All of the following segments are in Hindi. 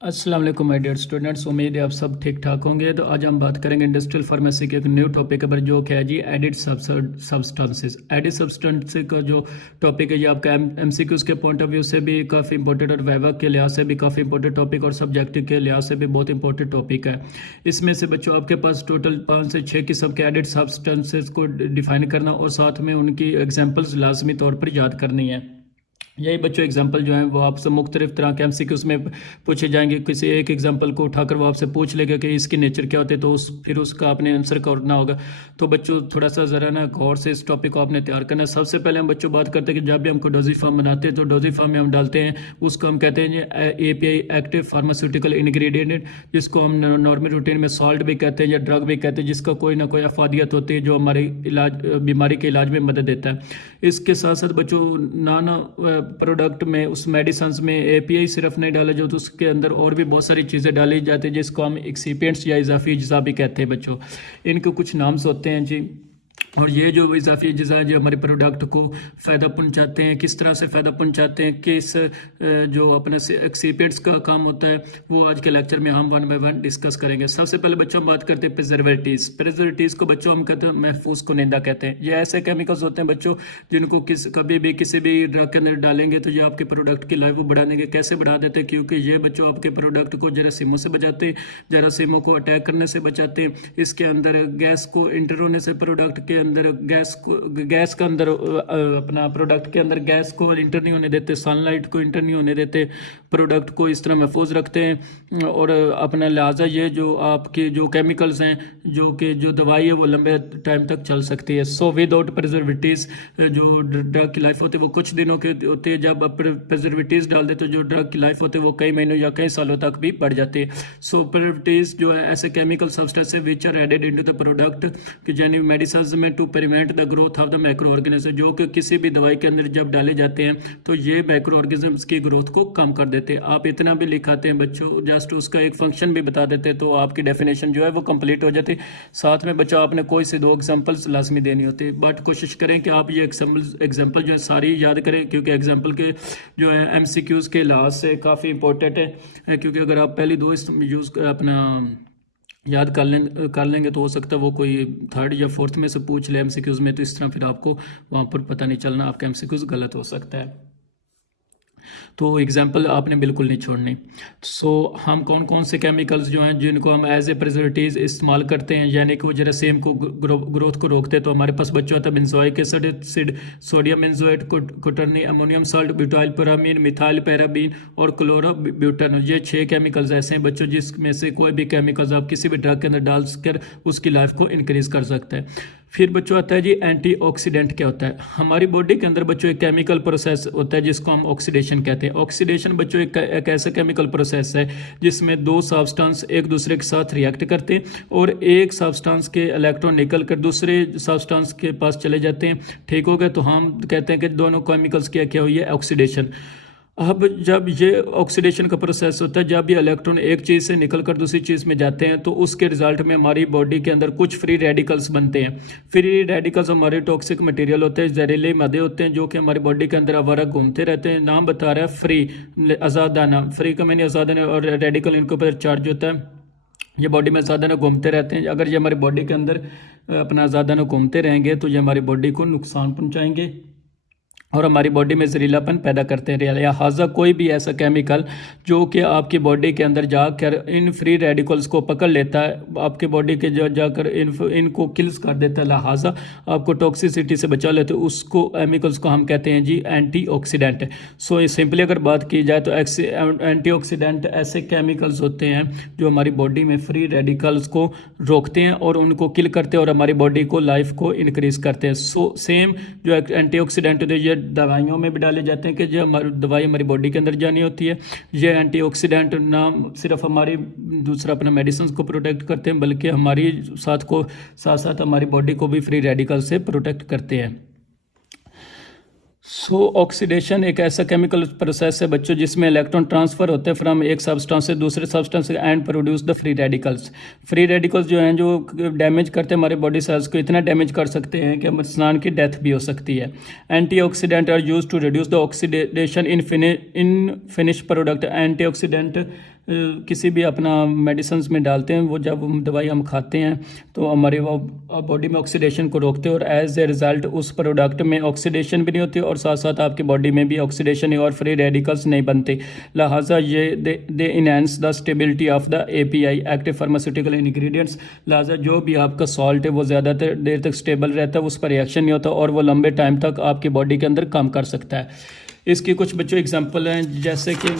अस्सलाम वालेकुम माय डियर स्टूडेंट्स, उम्मीद है आप सब ठीक ठाक होंगे। तो आज हम बात करेंगे इंडस्ट्रियल फार्मेसी के एक न्यू टॉपिक पर, जो क्या है जी एडिड सब्सटेंसेस। एडिड सब्सटेंसेस का जो टॉपिक है ये आपका एमसीक्यूज के पॉइंट ऑफ व्यू से भी काफ़ी इंपॉर्टेंट और वाइवा के लिहाज से भी काफ़ी इंपॉर्टेंट टॉपिक और सब्जेक्टिव के लिहाज से भी बहुत इंपॉर्टेंट टॉपिक है। इसमें से बच्चों आपके पास टोटल 5 से 6 किस्म के एडिड सब्सटेंसेस को डिफाइन करना और साथ में उनकी एग्जाम्पल्स लाजमी तौर पर याद करनी है। यही बच्चों एग्जाम्पल जो है वो आपसे मुख्तलिफ तरह के एमसीक्यूज में पूछे जाएंगे। किसी एक एग्जाम्पल को उठाकर वो आपसे पूछ लेगा कि इसकी नेचर क्या होती है, तो फिर उसका आपने आंसर करना होगा। तो बच्चों थोड़ा सा ज़रा ना गौर से इस टॉपिक को आपने तैयार करना है। सबसे पहले हम बच्चों बात करते हैं कि जब भी हमको डोजी फार्म बनाते हैं तो डोजी फार्म में हम डालते हैं, उसको हम कहते हैं API एक्टिव फार्मास्यूटिकल इंग्रेडिएंट, जिसको हम नॉर्मल रूटीन में सॉल्ट भी कहते हैं या ड्रग भी कहते हैं, जिसका कोई ना कोई अफादियत होती है जो हमारे बीमारी के इलाज में मदद देता है। इसके साथ साथ बच्चों नाना प्रोडक्ट में उस मेडिसिन में API सिर्फ नहीं डाला जाता, तो उसके अंदर और भी बहुत सारी चीज़ें डाली जाती है जिसको हम एक्सीपिएंट्स या इजाफी अज्जा भी कहते हैं बच्चों। इनके कुछ नाम्स होते हैं जी। और ये जो इजाफी अज्जा जो हमारे प्रोडक्ट को फ़ायदा पहुंचाते हैं, किस तरह से फ़ायदा पहुंचाते हैं, किस जो अपने एक्सीपिएंट्स का काम होता है, वो आज के लेक्चर में हम 1 बाय 1 डिस्कस करेंगे। सबसे पहले बच्चों हम बात करते हैं प्रिजर्वेटिव्स को बच्चों हम कहते हैं महफूज कुनिंदा कहते हैं। ये ऐसे केमिकल्स होते हैं बच्चों जिनको कभी भी किसी भी ड्रग के अंदर डालेंगे तो ये आपके प्रोडक्ट की लाइफ को बढ़ा देंगे। कैसे बढ़ा देते हैं? क्योंकि ये बच्चों आपके प्रोडक्ट को जरासीमों से बचाते हैं, जरासीमों को अटैक करने से बचाते हैं। इसके अंदर गैस को इंटर होने से, प्रोडक्ट के अंदर गैस का अंदर अपना प्रोडक्ट के अंदर गैस को इंटर नहीं होने देते, सनलाइट को इंटर नहीं होने देते, प्रोडक्ट को इस तरह महफूज रखते हैं। और अपना लिहाजा ये जो आपके जो केमिकल्स हैं, जो दवाई है वो लंबे टाइम तक चल सकती है। सो विदाउट प्रिजर्वेटिव्स जो ड्रग की लाइफ होती है वो कुछ दिनों के होती है। जब आप प्रिजर्वेटिव्स डाल देते तो जो ड्रग की लाइफ होती है वो कई महीनों या कई सालों तक भी बढ़ जाती है। सो प्रिजर्वेटिव्स जो है ऐसे chemical substance which are added into the product कि यानी मेडिसिन में to prevent the growth of the micro organism, जो कि किसी भी दवाई के अंदर जब डाले जाते हैं तो ये माइक्रो ऑर्गेनिजम्स की ग्रोथ को कम कर देते हैं। आप इतना भी लिखाते हैं बच्चों, जस्ट उसका एक फंक्शन भी बता देते तो आपकी डेफिनेशन जो है वो कंप्लीट हो जाती। साथ में बच्चों आपने कोई से 2 एग्जांपल्स लाजमी देनी होती है, बट कोशिश करें कि आप ये एग्जांपल जो है सारी याद करें, क्योंकि एग्जांपल के जो है एमसीक्यूज के लिहाज से काफ़ी इंपॉर्टेंट है। क्योंकि अगर आप पहली 2 यूज़ अपना याद कर लेंगे तो हो सकता है वो कोई 3rd या 4th में से पूछ ले एमसीक्यूज में, तो इस तरह फिर आपको वहाँ पर पता नहीं चलना, आपका एमसीक्यूज गलत हो सकता है। तो एग्जाम्पल आपने बिल्कुल नहीं छोड़नी। सो हम कौन कौन से केमिकल्स जो हैं जिनको हम एज ए प्रिजर्वेटिव इस्तेमाल करते हैं, यानी कि वो जरासीम को ग्रोथ को रोकते हैं, तो हमारे पास बच्चों आता है benzoic acid, sodium benzoate, quaternary, ammonium salt, butyl paraben, methyl paraben और क्लोरोब्यूटेनॉल। ये 6 केमिकल्स ऐसे हैं बच्चों जिसमें से कोई भी केमिकल्स आप किसी भी ड्रग के अंदर डाल कर उसकी लाइफ को इंक्रीज कर सकता है। फिर बच्चों आता है जी एंटीऑक्सीडेंट। क्या होता है? हमारी बॉडी के अंदर बच्चों एक केमिकल प्रोसेस होता है जिसको हम ऑक्सीडेशन कहते हैं। ऑक्सीडेशन बच्चों एक ऐसा केमिकल प्रोसेस है जिसमें 2 सब्सटेंस एक दूसरे के साथ रिएक्ट करते हैं और एक सब्सटेंस के इलेक्ट्रॉन निकल कर दूसरे सब्सटेंस के पास चले जाते हैं। ठीक हो गया? तो हम कहते हैं कि दोनों केमिकल्स क्या क्या हुई है? ऑक्सीडेशन। अब जब ये ऑक्सीडेशन का प्रोसेस होता है, जब ये इलेक्ट्रॉन एक चीज़ से निकलकर दूसरी चीज़ में जाते हैं तो उसके रिजल्ट में हमारी बॉडी के अंदर कुछ फ्री रेडिकल्स बनते हैं। फ्री रेडिकल्स हमारे टॉक्सिक मटेरियल होते हैं, जहरीले मादे होते हैं जो कि हमारी बॉडी के अंदर आवारा घूमते रहते हैं। नाम बता रहा है फ्री, आज़ादाना। फ्री का मैंने आज़ादाना, और रेडिकल इनके ऊपर चार्ज होता है। ये बॉडी में आज़ादाना घूमते रहते हैं। अगर ये हमारी बॉडी के अंदर अपना आज़ादाना घूमते रहेंगे तो ये हमारी बॉडी को नुकसान पहुँचाएंगे और हमारी बॉडी में जहरीलापन पैदा करते हैं। लिहाजा कोई भी ऐसा केमिकल जो कि आपकी बॉडी के अंदर जाकर इन फ्री रेडिकल्स को पकड़ लेता है, आपके बॉडी के जाकर इनको किल्स कर देता है, लिहाजा आपको टॉक्सिसिटी से बचा लेते हैं, उसको केमिकल्स को हम कहते हैं जी एंटीऑक्सीडेंट। सो सिंपली अगर बात की जाए तो एंटीऑक्सीडेंट ऐसे केमिकल्स होते हैं जो हमारी बॉडी में फ्री रेडिकल्स को रोकते हैं और उनको किल करते हैं और हमारी बॉडी को लाइफ को इंक्रीज करते हैं। सो सेम जो एंटीऑक्सीडेंट ये दवाइयों में भी डाले जाते हैं कि जो हमारी दवाई हमारी बॉडी के अंदर जानी होती है। ये एंटीऑक्सीडेंट ना सिर्फ हमारी दूसरा अपना मेडिसिन को प्रोटेक्ट करते हैं बल्कि हमारी साथ साथ हमारी बॉडी को भी फ्री रेडिकल से प्रोटेक्ट करते हैं। सो ऑक्सीडेशन एक ऐसा केमिकल प्रोसेस है बच्चों जिसमें इलेक्ट्रॉन ट्रांसफर होते हैं फ्रॉम एक सब्सटेंस से दूसरे substance and produce the free radicals. Free radicals जो हैं जो डैमेज करते हैं हमारे बॉडी सेल्स को, इतना डैमेज कर सकते हैं कि इंसान की डेथ भी हो सकती है। Antioxidant are used to reduce the oxidation in finish product. Antioxidant किसी भी अपना मेडिसिन में डालते हैं, वो जब दवाई हम खाते हैं तो हमारे वो बॉडी में ऑक्सीडेशन को रोकते हैं और एज ए रिज़ल्ट उस प्रोडक्ट में ऑक्सीडेशन भी नहीं होती और साथ साथ आपकी बॉडी में भी ऑक्सीडेशन और फ्री रेडिकल्स नहीं बनते। लिहाजा ये they enhance the stability of the API active pharmaceutical ingredients. लिहाजा जो भी आपका सॉल्ट है वो ज़्यादातर देर तक स्टेबल रहता है, उस पर रिएक्शन नहीं होता और वो लंबे टाइम तक आपकी बॉडी के अंदर काम कर सकता है। इसकी कुछ बच्चों एग्जांपल हैं, जैसे कि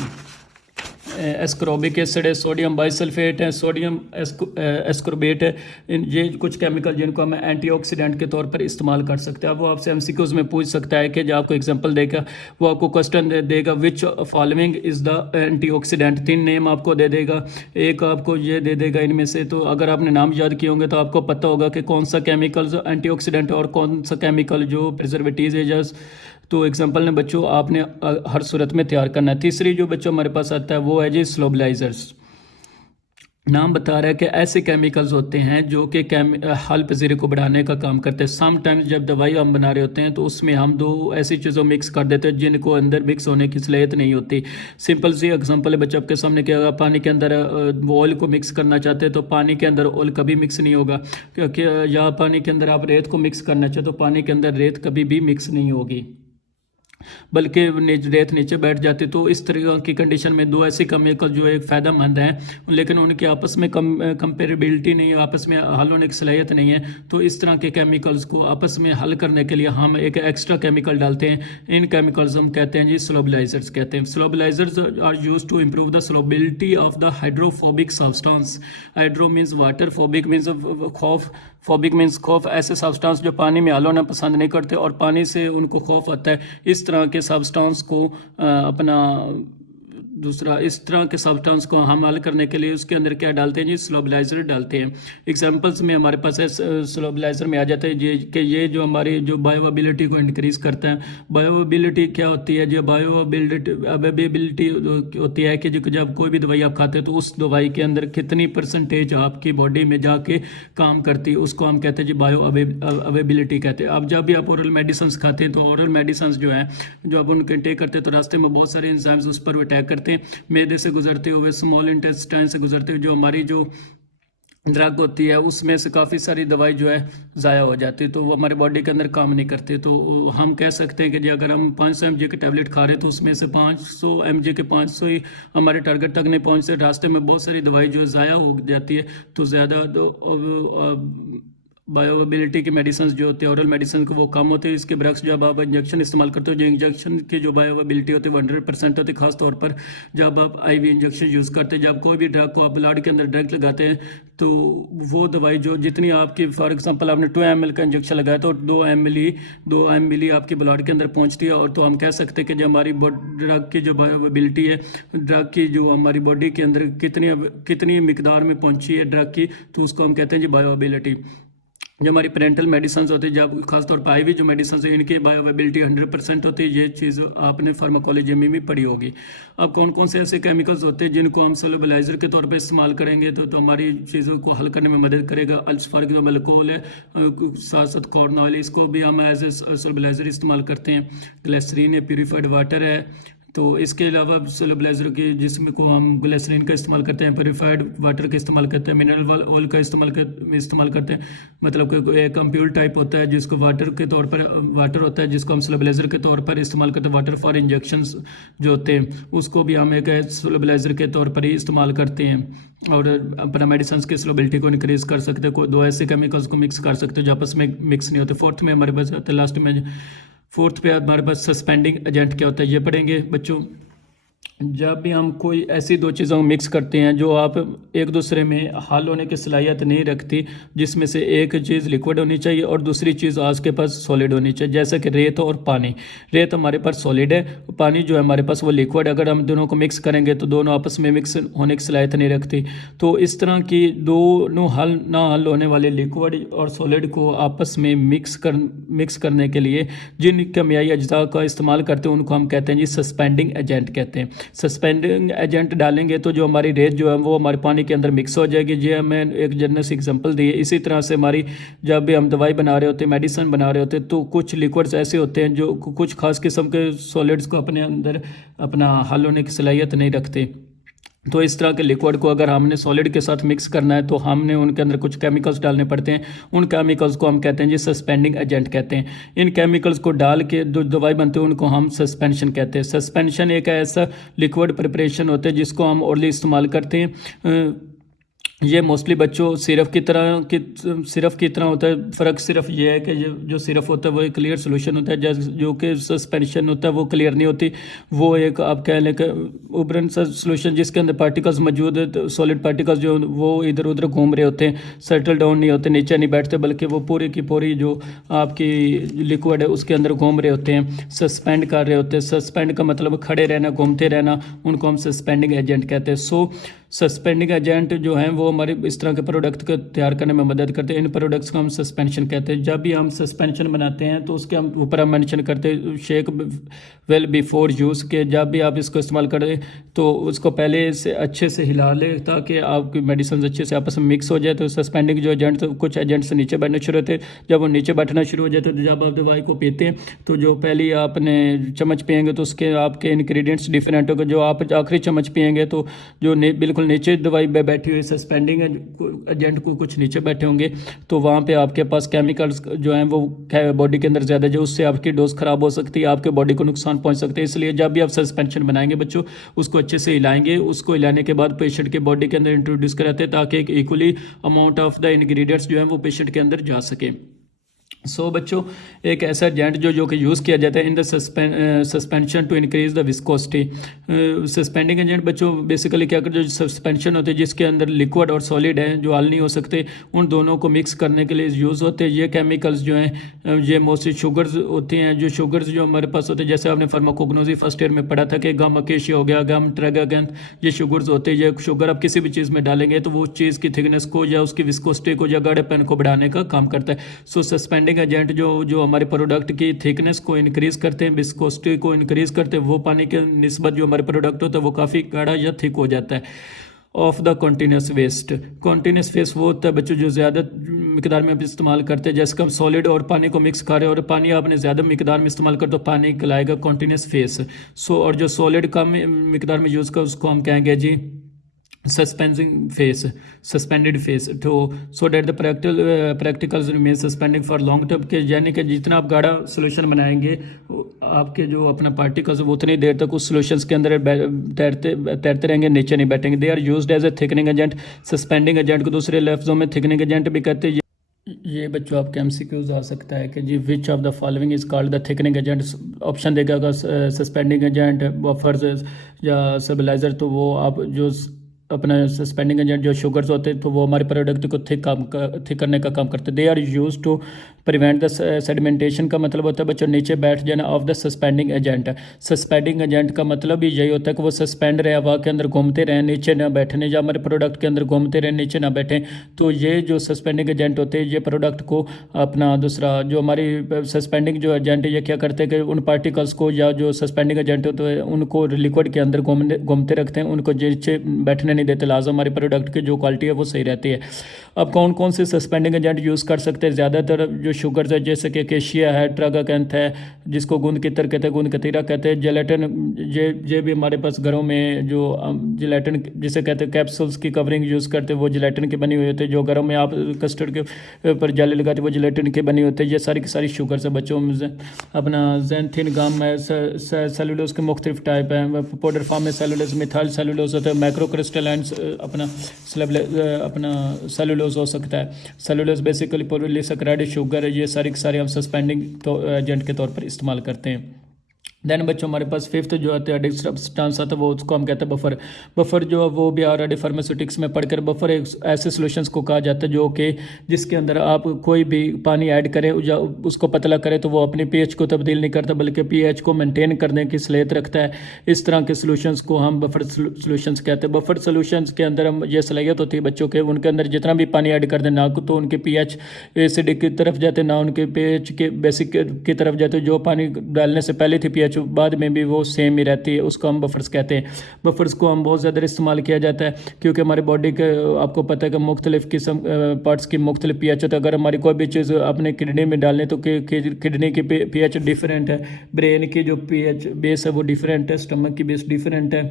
एस्कोर्बिक एसिड है, सोडियम बाइसल्फेट है, सोडियम एस्कोर्बेट है। ये कुछ केमिकल जिनको हम एंटीऑक्सीडेंट के तौर पर इस्तेमाल कर सकते हैं। अब वो आपसे MCQs में पूछ सकता है कि जो आपको एग्जांपल देगा, वो आपको क्वेश्चन देगा which following is the antioxidant, 3 name आपको दे देगा, एक आपको ये दे देगा इनमें से। तो अगर आपने नाम याद किए होंगे तो आपको पता होगा कि कौन सा केमिकल एंटीऑक्सीडेंट और कौन सा केमिकल जो प्रिजर्वेटिव एजेंट्स। तो एग्जांपल ने बच्चों आपने हर सूरत में तैयार करना है। तीसरी जो बच्चों हमारे पास आता है वो है जी स्लोबलाइजर्स। नाम बता रहा है कि ऐसे केमिकल्स होते हैं जो कि हल पजीरे को बढ़ाने का काम करते हैं। समटाइम्स जब दवाई हम बना रहे होते हैं तो उसमें हम 2 ऐसी चीज़ों मिक्स कर देते हैं जिनको अंदर मिक्स होने की सलाहियत नहीं होती। सिंपल सी एग्जांपल है बच्चे आपके सामने कि अगर पानी के अंदर ऑयल को मिक्स करना चाहते हैं तो पानी के अंदर ऑयल कभी मिक्स नहीं होगा, क्योंकि या पानी के अंदर आप रेत को मिक्स करना चाहते तो पानी के अंदर रेत कभी भी मिक्स नहीं होगी, बल्कि रेत नीचे बैठ जाती। तो इस तरह की कंडीशन में 2 ऐसे केमिकल जो एक फ़ायदेमंद हैं लेकिन उनके आपस में कंपेरेबिलिटी नहीं है, आपस में हल होने की सलाहियत नहीं है। तो इस तरह के केमिकल्स को आपस में हल करने के लिए हम एक एक्स्ट्रा केमिकल डालते हैं। इन केमिकल्स हम कहते हैं जी स्लोबलाइजर्स कहते हैं। Solubilizers are use to improve the solubility of the hydrophobic substance. Hydro means water, phobic means खौफ, फोबिक मीन्स खौफ। ऐसे सब्सटेंस जो पानी में हल होना पसंद नहीं करते और पानी से उनको खौफ आता है, इस तरह के सब्सटेंस को इस तरह के सब्सटेंस को हम हल करने के लिए उसके अंदर क्या डालते हैं जी स्लोबलाइजर डालते हैं। एग्जांपल्स में हमारे पास है स्लोबलाइजर में आ जाता है ये जो हमारी जो बायोअवेबिलिटी को इंक्रीज करता है। बायोअवेबिलिटी क्या होती है? जो बायोअवेबिलिटी होती है कि जो जब कोई भी दवाई आप खाते हैं तो उस दवाई के अंदर कितनी % आपकी बॉडी में जाके काम करती है, उसको हम कहते हैं जी बायोअवेबिलिटी कहते हैं। अब जब भी आप ओरल मेडिसिन खाते हैं तो ओरल मेडिसिन जो है जो आप उनको टेक करते हैं तो रास्ते में बहुत सारे एंजाइम्स उस पर अटैक करते हैं। मैदे से गुजरते हुए, स्मॉल इंटेस्टाइन से गुजरते हुए जो हमारी जो ड्रग होती है उसमें से काफ़ी सारी दवाई जो है ज़ाया हो जाती है, तो वो हमारे बॉडी के अंदर काम नहीं करते। तो हम कह सकते हैं कि जी अगर हम 500 mg के टैबलेट खा रहे हैं तो उसमें से 500 mg के 500 ही हमारे टारगेट तक नहीं पहुँचते, रास्ते में बहुत सारी दवाई जो ज़ाया हो जाती है। तो ज़्यादा बायोअवेबिलिटी की मेडिसिन जो होती है ओरल मेडिसिन को वो कम होते हैं। इसके बरक्स जब आप इंजेक्शन इस्तेमाल करते हो, जो इंजेक्शन की जो बायोअवेबिलिटी होती है वो 100% होती है। खासतौर पर जब आप IV इंजेक्शन यूज़ करते हैं, जब कोई भी ड्रग को आप ब्लड के अंदर डायरेक्ट लगाते हैं तो वो दवाई जो जितनी आपकी फॉर एग्जांपल आपने 2 ml का इंजेक्शन लगाया तो 2 ml आपकी ब्लड के अंदर पहुंचती है। और तो हम कह सकते हैं कि जो हमारी ड्रग की जो बायोअवेबिलिटी है, ड्रग की जो हमारी बॉडी के अंदर कितनी मिकदार में पहुंची है ड्रग की, तो उसको हम कहते हैं जी बायोअवेबिलिटी। जो हमारी पेरेंटल मेडिसिन होती है, जब खासतौर पर IV जो मेडिसिन है इनकी बायोअवेबिलिटी 100% होती है। ये चीज़ आपने फार्माकोलॉजी में भी पढ़ी होगी। अब कौन कौन से ऐसे केमिकल्स होते हैं जिनको हम स्लोबलाइजर के तौर पे इस्तेमाल करेंगे तो हमारी चीज़ों को हल करने में मदद करेगा। अल्फा जो अल्कोहल है, साथ साथ कॉर्न ऑयल, इसको भी हम एज ए स्लोबलाइजर इस्तेमाल करते हैं। ग्लिसरीन है, प्योरीफाइड वाटर है। तो इसके अलावा स्लोबलाइजर के जिसमें को हम ग्लिसरीन का इस्तेमाल करते हैं, प्योरीफाइड वाटर का इस्तेमाल करते हैं, मिनरल ऑयल का इस्तेमाल करते हैं। मतलब कि एक कंप्यूल टाइप होता है जिसको वाटर के तौर पर वाटर होता है जिसको हम स्लोबलाइजर के तौर पर इस्तेमाल करते हैं। वाटर फॉर इंजेक्शंस जो होते हैं उसको भी हम एक स्लोबलाइजर के तौर पर ही इस्तेमाल करते हैं और अपना मेडिसिन की स्लोबिलिटी को इंक्रीज कर सकते हैं। कोई 2 ऐसे केमिकल्स को मिक्स कर सकते हैं जो आपस में मिक्स नहीं होते। फोर्थ में हमारे पास आते हैं, लास्ट में फोर्थ पे हमारे पास सस्पेंडिंग एजेंट क्या होता है ये पढ़ेंगे बच्चों। जब भी हम कोई ऐसी 2 चीज़ों को मिक्स करते हैं जो आप एक दूसरे में हल होने की सलाहियत नहीं रखती, जिसमें से एक चीज़ लिक्विड होनी चाहिए और दूसरी चीज़ आपके पास सॉलिड होनी चाहिए, जैसे कि रेत और पानी। रेत हमारे पास सॉलिड है, पानी जो है हमारे पास वो लिक्विड। अगर हम दोनों को मिक्स करेंगे तो दोनों आपस में मिक्स होने की सलाहियत नहीं रखती। तो इस तरह की दोनों ना हल होने वाले लिक्विड और सॉलिड को आपस में मिक्स करने के लिए जिन केमियाई अज्जा का इस्तेमाल करते हैं उनको हम कहते हैं जी सस्पेंडिंग एजेंट कहते हैं। सस्पेंडिंग एजेंट डालेंगे तो जो हमारी रेत जो है वो हमारे पानी के अंदर मिक्स हो जाएगी। ये हमें एक जनरल सी एग्जांपल दी है। इसी तरह से हमारी जब भी हम दवाई बना रहे होते हैं, मेडिसिन बना रहे होते हैं, तो कुछ लिक्विड्स ऐसे होते हैं जो कुछ खास किस्म के सॉलिड्स को अपने अंदर अपना हल होने की सलाहियत नहीं रखते। तो इस तरह के लिक्विड को अगर हमने सॉलिड के साथ मिक्स करना है तो हमने उनके अंदर कुछ केमिकल्स डालने पड़ते हैं। उन केमिकल्स को हम कहते हैं जी सस्पेंडिंग एजेंट कहते हैं। इन केमिकल्स को डाल के जो दवाई बनती है उनको हम सस्पेंशन कहते हैं। सस्पेंशन एक ऐसा लिक्विड प्रिपरेशन होता है जिसको हम ओरली इस्तेमाल करते हैं। ये मोस्टली बच्चों सिरफ की तरह होता है। फ़र्क सिर्फ ये है कि जो सिरफ होता है वो एक क्लियर सोल्यूशन होता है, जो कि सस्पेंशन होता है वो क्लियर नहीं होती। वो एक आप कह लें कि उभरन सा सोल्यूशन जिसके अंदर पार्टिकल्स मौजूद है, तो सॉलिड पार्टिकल्स जो वो इधर उधर घूम रहे होते हैं, सेटल डाउन नहीं होते, नीचे नहीं बैठते, बल्कि वो पूरी की पूरी जो आपकी लिक्विड है उसके अंदर घूम रहे होते हैं, सस्पेंड कर रहे होते हैं। सस्पेंड का मतलब खड़े रहना, घूमते रहना, उनको हम सस्पेंडिंग एजेंट कहते हैं। सो सस्पेंडिंग एजेंट जो हैं वो हमारे इस तरह के प्रोडक्ट को तैयार करने में मदद करते हैं। इन प्रोडक्ट्स को हम सस्पेंशन कहते हैं। जब भी हम सस्पेंशन बनाते हैं तो उसके हम ऊपर हम मेंशन करते हैं शेक वेल बिफोर यूज़ के। जब भी आप इसको इस्तेमाल करें तो उसको पहले से अच्छे से हिला लें ताकि आपकी मेडिसिन अच्छे से आपस में मिक्स हो जाए। तो सस्पेंडिंग जो एजेंट, तो कुछ एजेंट्स नीचे बैठने शुरू होते हैं। जब वो नीचे बैठना शुरू हो जाते हैं तो जब आप दवाई को पीते हैं तो जो पहली आपने चम्मच पियेंगे तो उसके आपके इंग्रेडिएंट्स डिफरेंट होंगे। जो आप आखिरी चम्मच पियेंगे तो जो बिल्कुल नीचे दवाई में बैठी हुई सस्पेंडिंग एजेंट को कुछ नीचे बैठे होंगे, तो वहाँ पे आपके पास केमिकल्स जो हैं वो बॉडी के अंदर ज़्यादा, जो उससे आपकी डोज ख़राब हो सकती है, आपके बॉडी को नुकसान पहुँच सकते हैं। इसलिए जब भी आप सस्पेंशन बनाएंगे बच्चों, उसको अच्छे से हिलाएंगे। उसको हिलाने के बाद पेशेंट के बॉडी के अंदर इंट्रोड्यूस कराते हैं ताकि एक equally amount of the ingredients जो हैं वो पेशेंट के अंदर जा सके। बच्चों, एक ऐसा एजेंट जो कि यूज़ किया जाता है in the suspension to increase the viscosity. Suspending agent बच्चों बेसिकली क्या करते हैं, जो सस्पेंशन होते हैं जिसके अंदर लिक्विड और सॉलिड है जो हल नहीं हो सकते, उन दोनों को मिक्स करने के लिए यूज़ होते हैं। ये केमिकल्स जो हैं ये मोस्टली शुगर्स होती हैं। जो शुगर्स जो हमारे पास होते हैं, जैसे आपने फार्माकोग्नोसी फर्स्ट ईयर में पढ़ा था कि गम अकेशिया हो गया, गम ट्रेगागैंथ, ये शुगर्स होते हैं। ये शुगर आप किसी भी चीज़ में डालेंगे तो वो चीज़ की थिकनेस को या उसकी विस्कोसिटी को या गाढ़ेपन को बढ़ाने का काम करता है। सस्पेंडिंग एजेंट जो हमारे प्रोडक्ट की थिकनेस को इंक्रीज करते हैं, विस्कोसिटी को इंक्रीज करते हैं, वो पानी के निस्बत जो हमारे प्रोडक्ट होता है वो काफ़ी गाढ़ा या थिक हो जाता है। Of the continuous waste, continuous waste वो होता है बच्चों जो ज़्यादा मिकदार में आप इस्तेमाल करते हैं। जैसे कि हम सॉलिड और पानी को मिक्स कर रहे हैं और पानी आपने ज़्यादा मिकदार में इस्तेमाल कर तो पानी कहलाएगा कॉन्टीन्यूस फेस। और जो सॉलिड कम मिकदार में यूज़ कर उसको हम कहेंगे जी सस्पेंडेड फेस। तो so that the particles remain suspending for long term के, यानी कि जितना आप गाढ़ा सोल्यूशन बनाएंगे आपके जो अपना पार्टिकल्स वो उतनी देर तक उस सोल्यूशंस के अंदर तैरते रहेंगे, नीचे नहीं बैठेंगे। They are used as a thickening agent. Suspending agent को दूसरे लफ्जों में थिकनिंग एजेंट भी कहते हैं। ये बच्चों आपके एमसीक्यूज आ सकता है कि जी which of the following is called the thickening agent. Option देगा अगर सस्पेंडिंग एजेंट, बफर्स या स्टेबलाइजर, तो वो आप जो अपना सस्पेंडिंग एजेंट जो शुगर्स होते हैं तो वो हमारे प्रोडक्ट को थिक करने का काम करते हैं। They are use to prevent the sedimentation का मतलब होता है बच्चों नीचे बैठ जाना of the suspending agent. Suspending agent का मतलब ही यही होता है कि वो सस्पेंड रहे, हवा के अंदर घूमते रहें, नीचे ना बैठने, या हमारे प्रोडक्ट के अंदर घूमते रहें, नीचे ना बैठें। तो ये जो सस्पेंडिंग एजेंट होते हैं ये प्रोडक्ट को अपना दूसरा जो हमारी सस्पेंडिंग जो एजेंट है ये क्या करते हैं कि उन पार्टिकल्स को या जो सस्पेंडिंग एजेंट होते हैं उनको लिक्विड के अंदर घूमते रखते हैं, उनको नीचे बैठने नहीं देते, लाजम हमारे प्रोडक्ट की जो क्वालिटी है वो सही रहती है। अब कौन कौन से सस्पेंडिंग एजेंट यूज़ कर सकते हैं? ज़्यादातर जो शुगर्स है जैसे कि केशिया है, ट्रागाकैंथ है, जिसको गूंद कितर कहते हैं, गूंद कतीरा कहते हैं, जेलेटिन, ये भी हमारे पास घरों में जो जेलेटिन जिसे कहते हैं कैप्सूल्स की कवरिंग यूज़ करते हैं वो जेलेटिन की बनी हुई होती है। जो घरों में आप कस्टर्ड के ऊपर जाली लगाते हैं वो जेलेटिन की बनी होती है। ये सारी की सारी शुगर्स है बच्चों में। अपना जैंथिन गम है, सेलुलोज के मुख्तलिफ टाइप हैं, पाउडर फॉर्म में सेलुलोज, मिथाइल सेलुलोज होता है, माइक्रो क्रिस्टलाइन अपना सेलुलोज हो सकता है। सेलुलोज बेसिकली पॉलीसैकेराइड शुगर है। ये सारी हम सस्पेंडिंग एजेंट के तौर पर इस्तेमाल करते हैं। देन बच्चों हमारे पास फिफ्थ जो आता है एडिक्ट सब्सटेंस आता है वो उसको हम कहते हैं बफर। बफर जो है वो भी ऑलरेडी फार्मास्यूटिक्स में पढ़कर, बफर एक ऐसे सॉल्यूशंस को कहा जाता है जो कि जिसके अंदर आप कोई भी पानी ऐड करें या उसको पतला करें तो वो अपने पीएच को तब्दील नहीं करता बल्कि पीएच को मेंटेन करने की सलाहियत रखता है। इस तरह के सॉल्यूशंस को हम बफर सॉल्यूशंस कहते हैं। बफर सॉल्यूशंस के अंदर हम ये सलाहियत होती है बच्चों के, उनके अंदर जितना भी पानी ऐड कर दें ना तो उनके पीएच एसिडिक की तरफ जाते ना उनके पीएच के बेसिक की तरफ जाते। जो पानी डालने से पहले थी पीएच बाद में भी वो सेम ही रहती है, उसको हम बफर्स कहते हैं। बफर्स को हम बहुत ज़्यादा इस्तेमाल किया जाता है क्योंकि हमारी बॉडी के आपको पता है कि मुख्तलिफ किस्म पार्ट्स की मुख्तलिफ पीएच होता है। अगर हमारी कोई भी चीज़ अपने किडनी में डालने तो किडनी की पीएच डिफरेंट है, ब्रेन की जो पीएच बेस है वो डिफरेंट है, स्टमक की बेस डिफरेंट है,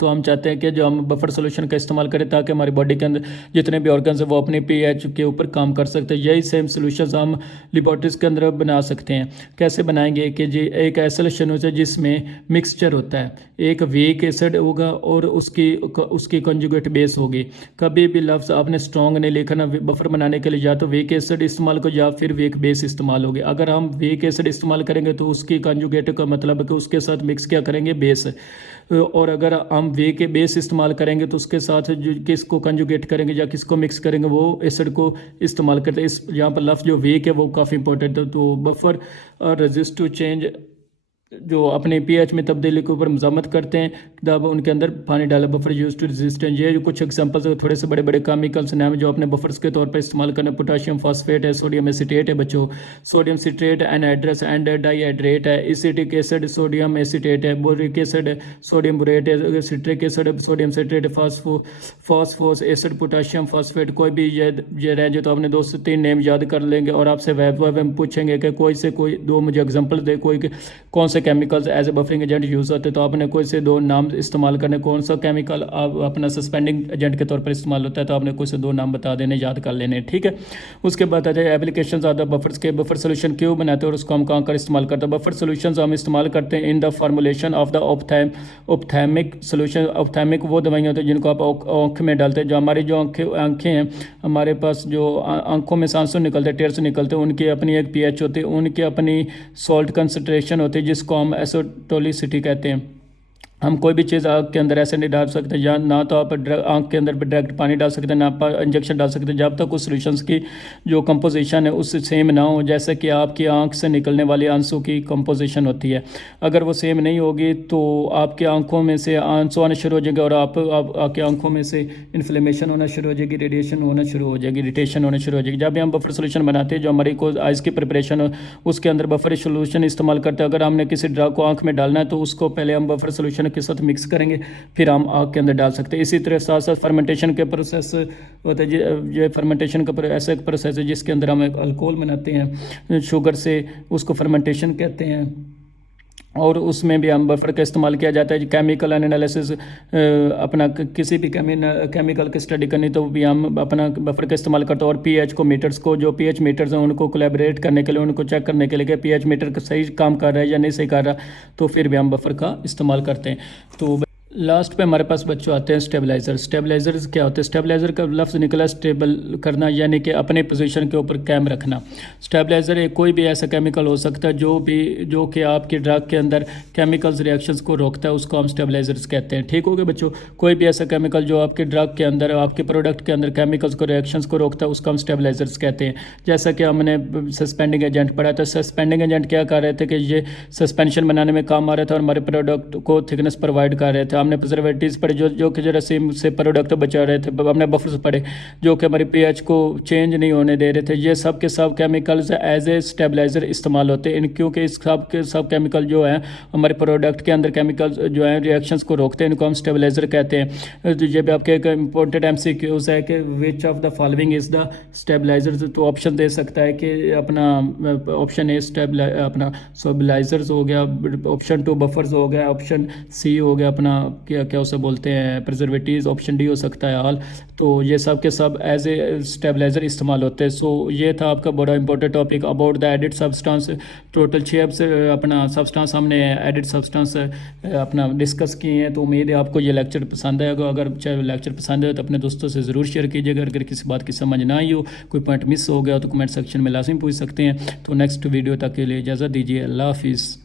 तो हम चाहते हैं कि जो हम बफर सोल्यूशन का इस्तेमाल करें ताकि हमारी बॉडी के अंदर जितने भी ऑर्गन्स हैं वो अपने पीएच के ऊपर काम कर सकते हैं। यही सेम सोल्यूशन हम लेबोरेटरीज के अंदर बना सकते हैं। कैसे बनाएंगे कि जी एक ऐसा सोल्यूशन होता है जिसमें मिक्सचर होता है, एक वीक एसिड होगा और उसकी कंजुगेट बेस होगी। कभी भी लफ्ज़ आपने स्ट्रॉन्ग नहीं लिखना बफर बनाने के लिए, या तो वीक एसिड इस्तेमाल को या फिर वीक बेस इस्तेमाल होगी। अगर हम वीक एसिड इस्तेमाल करेंगे तो उसकी कंजुगेट का मतलब है कि उसके साथ मिक्स क्या करेंगे, बेस। और अगर हम वे के बेस इस्तेमाल करेंगे तो उसके साथ जो किसको कंजुगेट करेंगे या किसको मिक्स करेंगे वो एसिड को इस्तेमाल करते हैं। इस यहाँ पर लफ्ज़ जो वीक है वो काफ़ी इंपॉर्टेंट है। तो बफर रेजिस्ट टू चेंज जो अपने पीएच में तब्दीली के ऊपर मज़ामत करते हैं, तब उनके अंदर पानी डाला। बफर यूज टू रेजिस्टेंट, ये जो कुछ एग्जांपल्स है, थोड़े से बड़े बड़े केमिकल्स नाम है जो अपने बफर्स के तौर पर इस्तेमाल करना। पोटाशियम फॉस्फेट है, सोडियम एसीटेट है बच्चों, sodium citrate, anhydrous and dihydrate है, एसिटिक एसिड सोडियम एसीटेट है, बोरिक एसिड सोडियम बोरेट है, citric acid sodium citrate, phosphorous acid potassium phosphate. कोई भी ये रह जो तो आपने 2 से 3 नेम याद कर लेंगे और आपसे वेब में पूछेंगे कि कोई से कोई 2 मुझे एग्जाम्पल दे, कोई कौन से chemicals as a buffering agent use होते हैं। तो आपने कोई से 2 नाम इस्तेमाल करने, कौन सा केमिकल आप अपना सस्पेंडिंग एजेंट के तौर पर इस्तेमाल होता है, तो आपने कोई से 2 नाम बता देने, याद कर लेने, ठीक है। उसके बाद आ जाए एप्लीकेशन ज़्यादा बफर्स के, बफर सोल्यूशन क्यों बनाते हैं और उसको हम कहाँ कर इस्तेमाल करते हैं। बफर सोल्यूशन हम इस्तेमाल करते हैं in the formulation of the ophthalmic solution. Ophthalmic वो दवाइयाँ होती हैं जिनको आप आँख में डालते हैं। जो हमारी जो आँखें हैं, हमारे पास जो आँखों में सांसों निकलते हैं, टेयर्स निकलते हैं, उनकी अपनी एक पीएच होती है, उनकी अपनी सॉल्ट कंसनट्रेशन होती है जिसको हम एसिटोलिसिटी कहते हैं। हम कोई भी चीज़ आँख के अंदर ऐसे नहीं डाल सकते, या ना तो आप आँख के अंदर डायरेक्ट पानी डाल सकते हैं, ना आप इंजेक्शन डाल सकते हैं, जब तक उस सोल्यूशंस की जो कंपोजिशन है उससे सेम ना हो, जैसे कि आपकी आँख से निकलने वाली आंसू की कंपोजिशन होती है। अगर वो सेम नहीं होगी तो आपकी आँखों में से आंसू आने शुरू हो जाएंगे और आपकी आँखों में से इन्फ्लेमेशन होना शुरू हो जाएगी, रेडिएशन होना शुरू हो जाएगी, इरिटेशन होना शुरू हो जाएगी। जब भी हम बफर सोल्यूशन बनाते हैं, जो हमारी को आइज़ की प्रिपरेशन हो, उसके अंदर बफर सोल्यूशन इस्तेमाल करते हैं। अगर हमने किसी ड्रग को आँख में डालना है तो उसको पहले हम बफर सोल्यूशन के साथ मिक्स करेंगे, फिर हम आग के अंदर डाल सकते हैं। इसी तरह साथ साथ फर्मेंटेशन के प्रोसेस होता है। ये फर्मेंटेशन का ऐसा एक प्रोसेस है जिसके अंदर हम एक अल्कोहल बनाते हैं शुगर से, उसको फर्मेंटेशन कहते हैं। और उसमें भी हम बफर का इस्तेमाल किया जाता है। केमिकल एनालिसिस अपना किसी भी केमिकल की स्टडी करनी तो भी हम अपना बफर का इस्तेमाल करते हैं। और पीएच को मीटर्स को, जो पीएच मीटर्स हैं उनको कोलैबोरेट करने के लिए, उनको चेक करने के लिए कि पीएच मीटर सही काम कर रहा है या नहीं सही कर रहा, तो फिर भी हम बफर का इस्तेमाल करते हैं। तो लास्ट पे हमारे पास बच्चों आते हैं स्टेबलाइज़र। स्टेबलाइजर्स क्या होते हैं? स्टेबलाइज़र का लफ्ज़ निकला स्टेबल करना, यानी कि अपने पोजीशन के ऊपर कायम रखना। स्टेबलाइज़र एक कोई भी ऐसा केमिकल हो सकता है जो कि आपके ड्रग के अंदर केमिकल्स रिएक्शंस को रोकता है, उसको हम स्टेबलाइजर्स कहते हैं। ठीक हो गया बच्चों? कोई भी ऐसा केमिकल जो आपके ड्रग के अंदर, आपके प्रोडक्ट के अंदर केमिकल्स को, रिएक्शंस को रोकता है, उसको हम स्टेबलाइजर्स कहते हैं। जैसा कि हमने सस्पेंडिंग एजेंट पढ़ा था। सस्पेंडिंग एजेंट क्या कर रहे थे कि ये सस्पेंशन बनाने में काम आ रहा था और हमारे प्रोडक्ट को थिकनेस प्रोवाइड कर रहे थे। हमने प्रिजर्वेटिव्स पढ़े जो कि जरा से प्रोडक्ट बचा रहे थे। हमने बफर्स पढ़े जो कि हमारी पीएच को चेंज नहीं होने दे रहे थे। ये सब के सब केमिकल्स एज ए स्टेबलाइजर इस्तेमाल होते हैं। क्योंकि इस सब के सब केमिकल जो है हमारे प्रोडक्ट के अंदर केमिकल्स जो है रिएक्शंस को रोकते हैं, इनको हम स्टेबलाइजर कहते हैं। तो ये भी आपके एक इंपॉर्टेंट एमसीक्यूज है कि which of the following is the stabiliser. तो ऑप्शन दे सकता है कि अपना ऑप्शन ए अपना स्टेबलाइजर्स हो गया, ऑप्शन 2 बफर्स हो गया, ऑप्शन सी हो गया अपना क्या उसे बोलते हैं प्रिजर्वेटिव्स, ऑप्शन डी हो सकता है ऑल। तो ये सब के सब एज ए स्टेबलाइजर इस्तेमाल होते हैं। सो ये था आपका बड़ा important topic about the added substance. Total 6 अपना सब्सटेंस हमने एडिड सब्सटेंस अपना डिस्कस किए हैं। तो उम्मीद है आपको ये लेक्चर पसंद आएगा। अगर चाहे लेक्चर पसंद है तो अपने दोस्तों से ज़रूर शेयर कीजिएगा। अगर किसी बात की समझ ना आई हो, कोई पॉइंट मिस हो गया तो कमेंट सेक्शन में लाजमी पूछ सकते हैं। तो नेक्स्ट वीडियो तक के लिए इजाज़त दीजिए। अल्लाह हाफिज़।